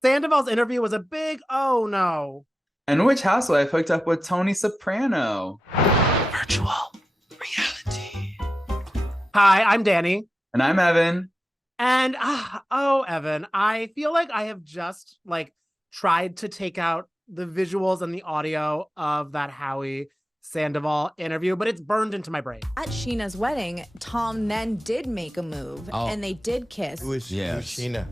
Sandoval's interview was a big oh no. And which housewife hooked up with Tony Soprano? Virtual reality. Hi, I'm Danny. And I'm Evan. And oh, Evan, I feel like I have just tried to take out the visuals and the audio of that Howie Sandoval interview, but it's burned into my brain. At Sheena's wedding, Tom then did make a move and they did kiss. It was Sheena.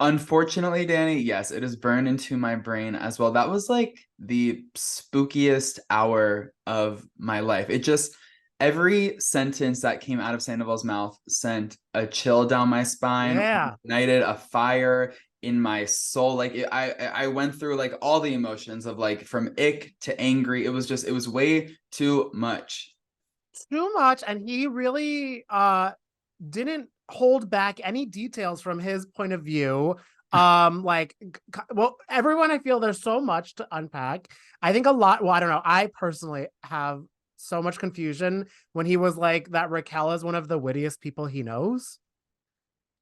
Unfortunately, Danny, yes, it is burned into my brain as well. That was like the spookiest hour of my life. It just, every sentence that came out of Sandoval's mouth sent a chill down my spine, ignited a fire in my soul. Like I went through like all the emotions of like from ick to angry. It was way too much. Too much, and he really didn't hold back any details from his point of view. Well, everyone, I feel there's so much to unpack. I think a lot, well, I don't know, I personally have so much confusion when he was like that Raquel is one of the wittiest people he knows.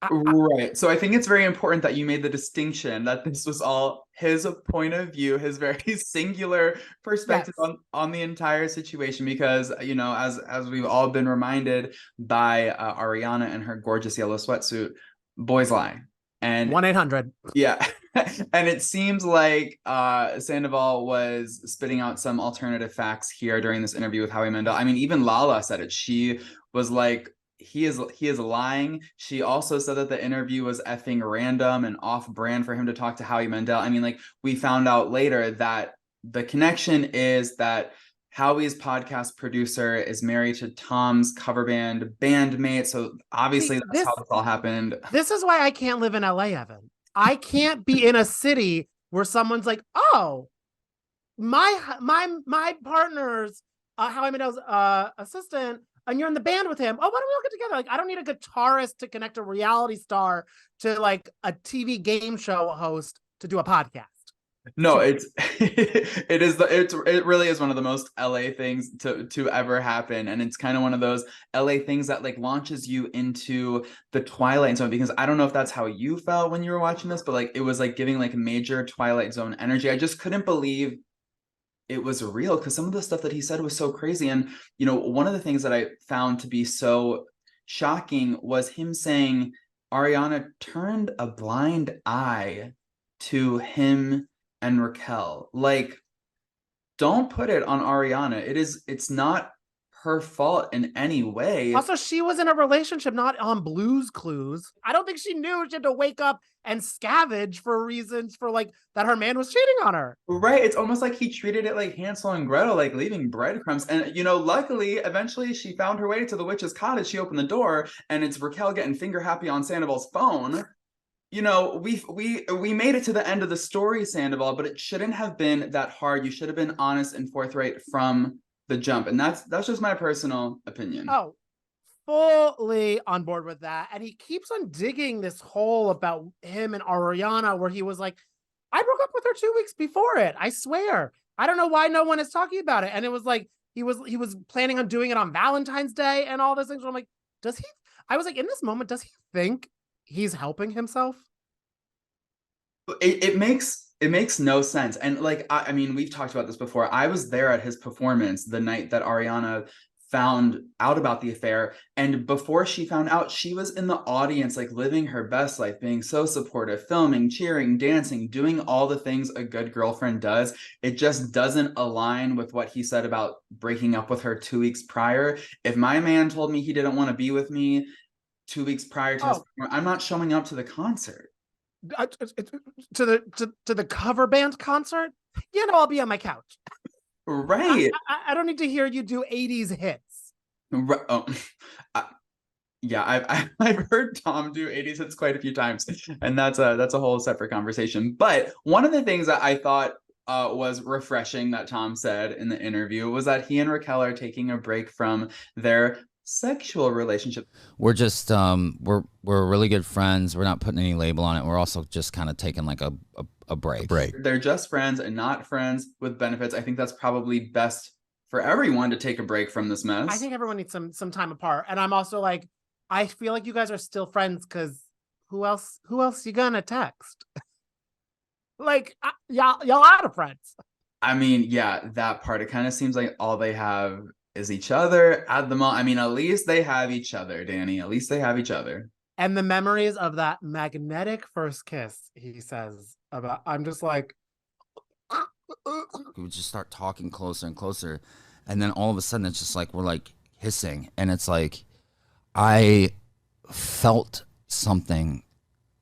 Right. So I think it's very important that you made the distinction that this was all his point of view, his very singular perspective on the entire situation, because, you know, as we've all been reminded by Ariana and her gorgeous yellow sweatsuit, boys lie. And 1-800. Yeah. And it seems like Sandoval was spitting out some alternative facts here during this interview with Howie Mandel. I mean, even Lala said it. She was like, he is lying. She also said that the interview was effing random and off-brand for him to talk to Howie Mandel. I mean, like, we found out later that the connection is that Howie's podcast producer is married to Tom's cover band bandmate. So obviously that's how this all happened. This is why I can't live in LA, Evan. I can't be in a city where someone's like, oh, my partner's Howie Mandel's assistant, and you're in the band with him. Oh, why don't we all get together? Like, I don't need a guitarist to connect a reality star to like a TV game show host to do a podcast. No, it really is one of the most LA things to ever happen. And it's kind of one of those LA things that like launches you into the Twilight Zone, because I don't know if that's how you felt when you were watching this, but like it was like giving like major Twilight Zone energy. I just couldn't believe it was real, because some of the stuff that he said was so crazy. And, you know, one of the things that I found to be so shocking was him saying Ariana turned a blind eye to him and Raquel. Like, don't put it on Ariana. It's not her fault in any way. Also, she was in a relationship, not on Blue's Clues. I don't think she knew she had to wake up and scavenge for reasons for like that her man was cheating on her. Right. It's almost like he treated it like Hansel and Gretel, like leaving breadcrumbs. And, you know, luckily, eventually she found her way to the witch's cottage. She opened the door and it's Raquel getting finger happy on Sandoval's phone. You know, we made it to the end of the story, Sandoval, but it shouldn't have been that hard. You should have been honest and forthright from the jump. And that's just my personal opinion. Oh, fully on board with that. And he keeps on digging this hole about him and Ariana, where he was like, I broke up with her 2 weeks before it. I swear. I don't know why no one is talking about it. And it was like, he was planning on doing it on Valentine's Day and all those things. I'm like, I was like, in this moment, does he think he's helping himself? It makes no sense. And like, I mean, we've talked about this before. I was there at his performance the night that Ariana found out about the affair. And before she found out, she was in the audience, like living her best life, being so supportive, filming, cheering, dancing, doing all the things a good girlfriend does. It just doesn't align with what he said about breaking up with her 2 weeks prior. If my man told me he didn't want to be with me 2 weeks prior to his, I'm not showing up to the concert. To the cover band concert, you know, I'll be on my couch. Right. I don't need to hear you do 80s hits. Right. Oh, yeah, I've heard Tom do 80s hits quite a few times, and that's a whole separate conversation. But one of the things that I thought was refreshing that Tom said in the interview was that he and Raquel are taking a break from their sexual relationship. We're just we're really good friends. We're not putting any label on it. We're also just kind of taking like a break. They're just friends and not friends with benefits. I think that's probably best for everyone to take a break from this mess. I think everyone needs some time apart. And I'm also like, I feel like you guys are still friends, because who else you gonna text? Like, y'all out of friends. I mean, yeah, that part. It kind of seems like all they have is each other at the moment. I mean, at least they have each other, Danny. At least they have each other. And the memories of that magnetic first kiss, he says about, I'm just like, We would just start talking closer and closer, and then all of a sudden it's just like we're like hissing, and it's like I felt something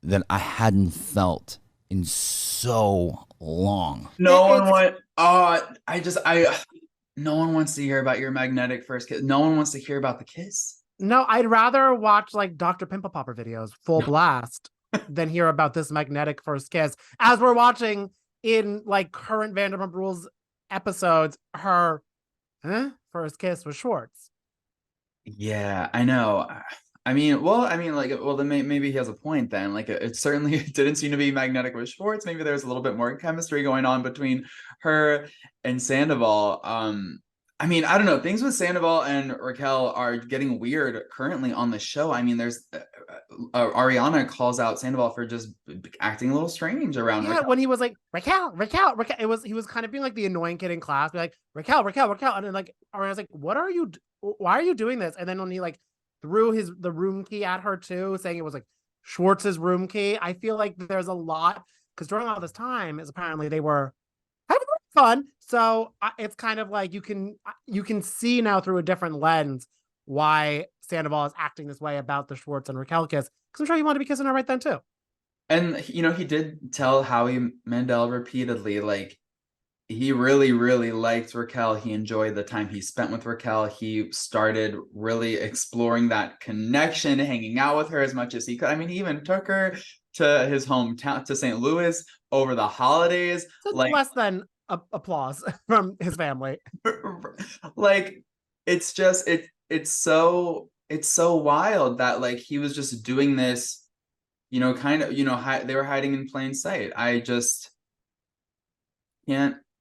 that I hadn't felt in so long. No one want. No one wants to hear about your magnetic first kiss. No one wants to hear about the kiss. no, I'd rather watch like Dr. Pimple Popper videos full blast than hear about this magnetic first kiss. As we're watching in like current Vanderpump Rules episodes, her first kiss with Schwartz. Yeah, I know. Then maybe he has a point then. Like, it certainly didn't seem to be magnetic with Schwartz. Maybe there's a little bit more chemistry going on between her and Sandoval. I mean, I don't know. Things with Sandoval and Raquel are getting weird currently on the show. I mean, there's Ariana calls out Sandoval for just acting a little strange around Raquel. When he was like, Raquel, he was kind of being like the annoying kid in class, be like, Raquel. And then like Ariana's like, why are you doing this? And then when he like threw the room key at her too, saying it was like Schwartz's room key, I feel like there's a lot, because during all this time is apparently they were having fun. So it's kind of like you can see now through a different lens why Sandoval is acting this way about the Schwartz and Raquel kiss, because I'm sure he wanted to be kissing her right then too. And he did tell Howie Mandel repeatedly, like, he really, really liked Raquel. He enjoyed the time he spent with Raquel. He started really exploring that connection, hanging out with her as much as he could. I mean, he even took her to his hometown, to St. Louis, over the holidays. So like, less than applause from his family. Like, it's just it's so wild that like he was just doing this, they were hiding in plain sight. I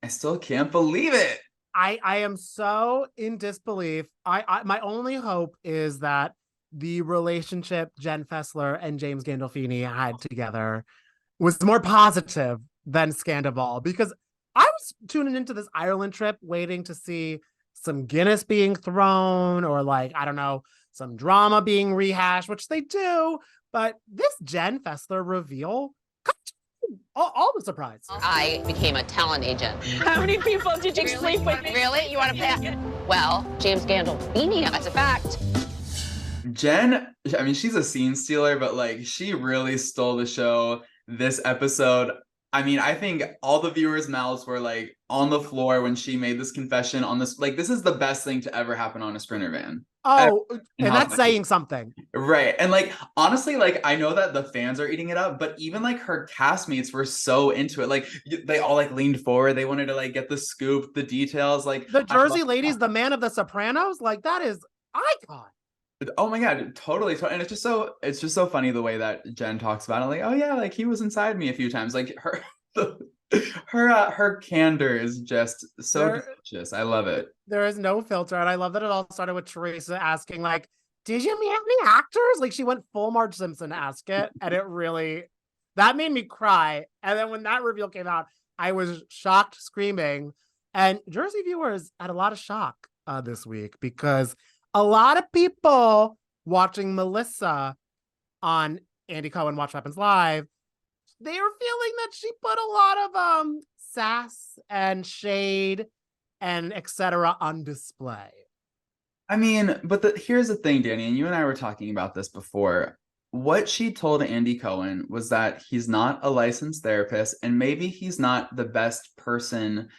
still can't believe it. I am so in disbelief. My only hope is that the relationship Jen Fessler and James Gandolfini had together was more positive than Scandoval, because I was tuning into this Ireland trip waiting to see some Guinness being thrown, or like, I don't know, some drama being rehashed, which they do. But this Jen Fessler reveal, all the surprise. I became a talent agent. How many people did you sleep with? Really? You want to pay? Well, James Gandolfini, that's a fact. Jen, I mean, she's a scene stealer, but like, she really stole the show this episode. I mean, I think all the viewers' mouths were like on the floor when she made this confession on this. Like, this is the best thing to ever happen on a Sprinter van. Oh, and that's saying something. Right. And like, honestly, like, I know that the fans are eating it up, but even like her castmates were so into it. Like, they all like leaned forward. They wanted to like get the scoop, the details. Like, the Jersey ladies, the man of the Sopranos, like, that is icon. Oh my God, totally. And it's just so funny the way that Jen talks about it. Like, oh yeah, like he was inside me a few times. Like her candor is just so delicious. I love it. There is no filter. And I love that it all started with Teresa asking, like, did you meet any actors? Like, she went full Marge Simpson to ask it. And that made me cry. And then when that reveal came out, I was shocked, screaming. And Jersey viewers had a lot of shock this week, because a lot of people watching Melissa on Andy Cohen Watch Weapons Live, they were feeling that she put a lot of sass and shade and etc. on display. I mean, but here's the thing, Danny, and you and I were talking about this before. What she told Andy Cohen was that he's not a licensed therapist, and maybe he's not the best person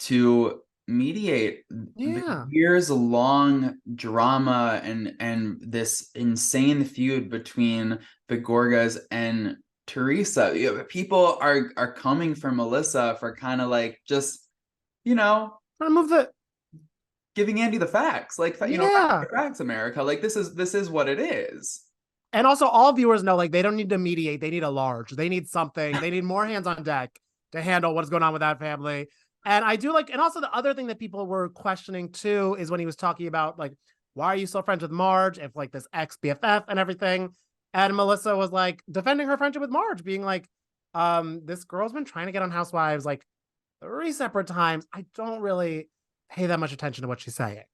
to mediate the years-long drama and this insane feud between the Gorgas and Teresa. People are coming for Melissa for kind of like just, trying to move giving Andy the facts, like, facts, America. Like, this is what it is. And also, all viewers know, like, they don't need to mediate. They need a large. They need something. They need more hands on deck to handle what's going on with that family. And I do like, and also the other thing that people were questioning too is when he was talking about, like, why are you still friends with Marge if like this ex-BFF and everything? And Melissa was like defending her friendship with Marge, being like, This girl's been trying to get on Housewives like 3 separate times. I don't really pay that much attention to what she's saying.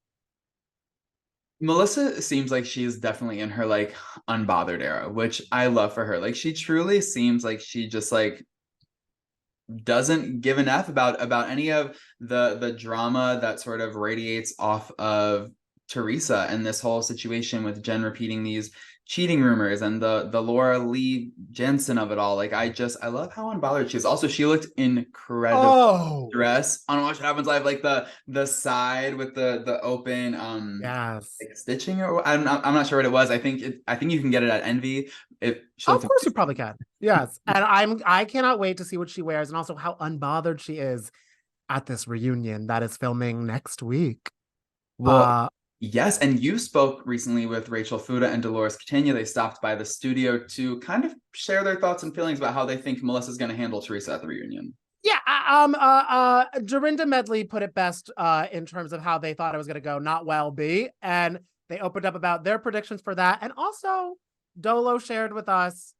Melissa seems like she's definitely in her like unbothered era, which I love for her. Like she truly seems like she just like doesn't give an F about any of the drama that sort of radiates off of Teresa and this whole situation with Jen repeating these cheating rumors and the Laura Lee Jensen of it all. Like I love how unbothered she is. Also, she looked incredible dress on Watch What Happens Live, like the side with the open yes, like stitching, or I'm not sure what it was. I think you can get it at Envy. Of course you probably can. Yes. And I cannot wait to see what she wears and also how unbothered she is at this reunion that is filming next week. Well, yes, and you spoke recently with Rachel Fuda and Dolores Catania. They stopped by the studio to kind of share their thoughts and feelings about how they think Melissa's going to handle Teresa at the reunion. Yeah, Dorinda Medley put it best in terms of how they thought it was going to go, not well be. And they opened up about their predictions for that. And also, Dolo shared with us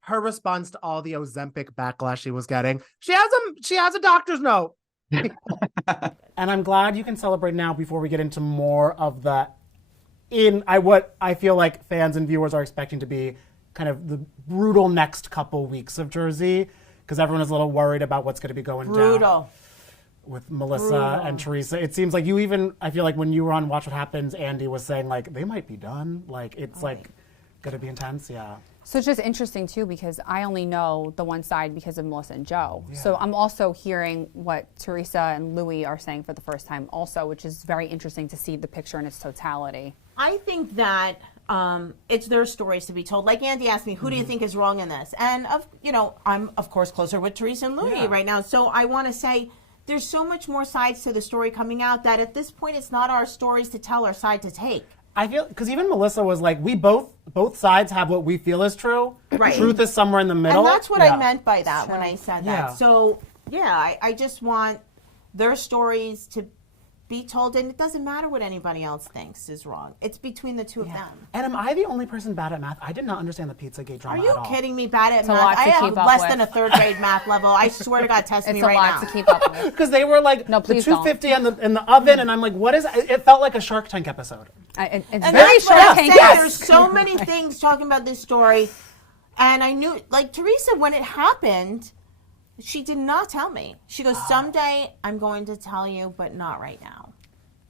her response to all the Ozempic backlash she was getting. She has a doctor's note. And I'm glad you can celebrate now before we get into more of what I feel like fans and viewers are expecting to be kind of the brutal next couple weeks of Jersey, because everyone is a little worried about what's going to be going down with Melissa and Teresa. It seems like I feel like when you were on Watch What Happens, Andy was saying like they might be done. Like it's like going to be intense. Yeah. So it's just interesting too, because I only know the one side because of Melissa and Joe. Yeah. So I'm also hearing what Teresa and Louis are saying for the first time also, which is very interesting to see the picture in its totality. I think that it's their stories to be told. Like Andy asked me, who do you think is wrong in this? And I'm of course closer with Teresa and Louis right now. So I want to say there's so much more sides to the story coming out that at this point it's not our stories to tell, our side to take. I feel, because even Melissa was like, we both sides have what we feel is true. Right. Truth is somewhere in the middle. And that's what I meant by that when I said that. So, I just want their stories to be told, and it doesn't matter what anybody else thinks is wrong. It's between the two of them. And am I the only person bad at math? I did not understand the Pizzagate drama at all. Are you kidding me? Bad at math? I have less than a third grade math level. I swear to God, test me right now. It's a lot to keep up with. Because they were like, the 250 in the oven, and I'm like, what is it? It felt like a Shark Tank episode. It's very Shark Tank. There's so many things talking about this story, and I knew, like Teresa, when it happened, she did not tell me. She goes, someday I'm going to tell you, but not right now.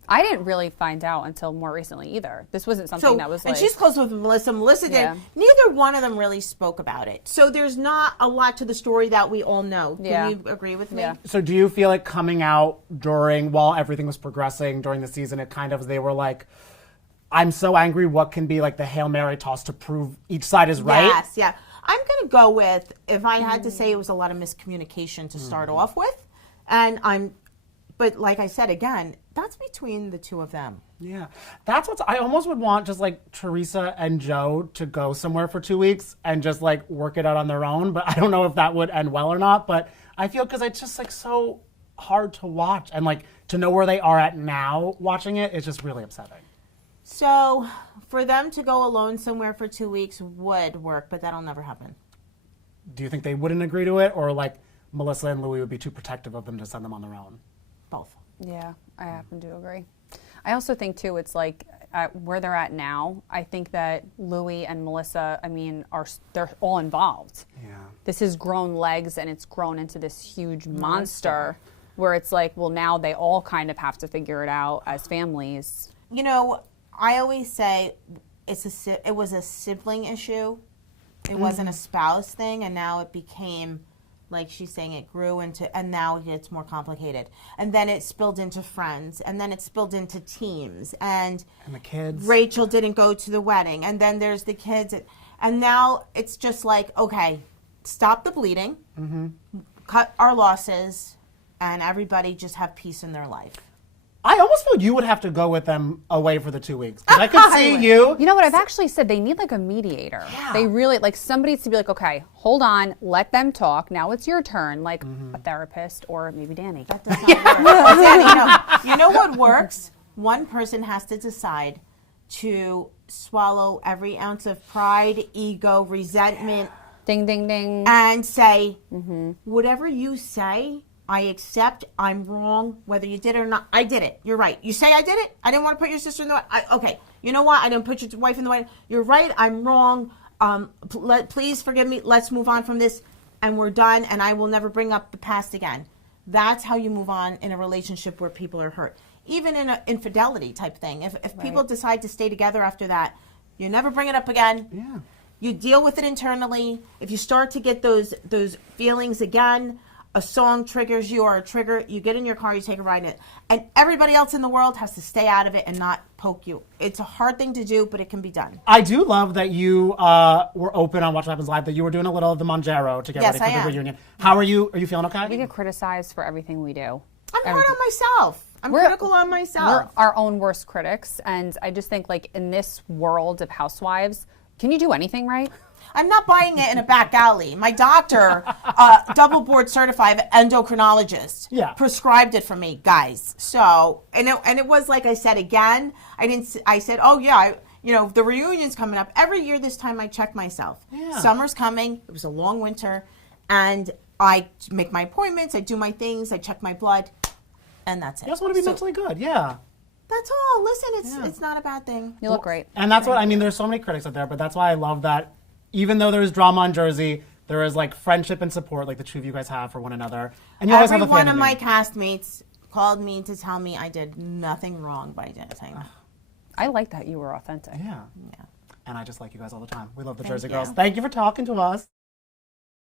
I didn't really find out until more recently either. This wasn't something that was like... And she's close with Melissa. Melissa did. Neither one of them really spoke about it. So there's not a lot to the story that we all know. Can you agree with me? Yeah. So do you feel like coming out while everything was progressing during the season, they were like, I'm so angry, what can be like the Hail Mary toss to prove each side is right? Yes, yeah. I'm going to go with, if I had to say, it was a lot of miscommunication to start off with. But like I said, again, that's between the two of them. Yeah. That's I almost would want just like Teresa and Joe to go somewhere for 2 weeks and just like work it out on their own. But I don't know if that would end well or not. But I feel, because it's just like so hard to watch, and like to know where they are at now watching it, it's just really upsetting. So for them to go alone somewhere for 2 weeks would work, but that'll never happen. Do you think they wouldn't agree to it, or like Melissa and Louis would be too protective of them to send them on their own? Both. Yeah, I happen to agree. I also think too, it's like where they're at now, I think that Louis and Melissa, they're all involved. Yeah. This has grown legs, and it's grown into this huge monster where it's like, well, now they all kind of have to figure it out as families. You know, I always say it was a sibling issue. It wasn't a spouse thing, and now it became, like she's saying, it grew into, and now it gets more complicated. And then it spilled into friends, and then it spilled into teams, and the kids. Rachel didn't go to the wedding, and then there's the kids, and now it's just like, okay, stop the bleeding, cut our losses, and everybody just have peace in their life. I almost feel you would have to go with them away for the 2 weeks. Because I could see you. You know what? I've actually said they need like a mediator. Yeah. They really, like somebody to be like, okay, hold on, let them talk. Now it's your turn. Like a therapist, or maybe Danny. That does not work. Danny, no. You know what works? One person has to decide to swallow every ounce of pride, ego, resentment, Ding, ding, ding. And say, whatever you say, I accept. I'm wrong. Whether you did it or not, I did it. You're right. You say I did it. I didn't want to put your sister in the way. Okay. You know what? I didn't put your wife in the way. You're right. I'm wrong. Please forgive me. Let's move on from this. And we're done. And I will never bring up the past again. That's how you move on in a relationship where people are hurt. Even in an infidelity type thing. If people decide to stay together after that, you never bring it up again. Yeah. You deal with it internally. If you start to get those feelings again, a song triggers you or a trigger, you get in your car, you take a ride in it. And everybody else in the world has to stay out of it and not poke you. It's a hard thing to do, but it can be done. I do love that you were open on Watch What Happens Live, that you were doing a little of the Manjaro to get ready for the reunion. How are you? Are you feeling okay? We get criticized for everything we do. I'm hard on myself. I'm critical on myself. We're our own worst critics. And I just think, like, in this world of Housewives, can you do anything right? I'm not buying it in a back alley. My doctor, double board certified endocrinologist, prescribed it for me, guys. So, and it was like I said again. I said, oh yeah, the reunion's coming up every year. This time I check myself. Yeah. Summer's coming. It was a long winter, and I make my appointments. I do my things. I check my blood, and that's it. You just want to be mentally good, yeah. That's all. Listen, it's not a bad thing. You look great. And that's what I mean. There's so many critics out there, but that's why I love that. Even though there's drama on Jersey, there is like friendship and support, like the two of you guys have for one another. And you always have a fan one of my castmates called me to tell me I did nothing wrong by dancing. I like that you were authentic. Yeah. And I just like you guys all the time. We love the Jersey girls. Thank you for talking to us.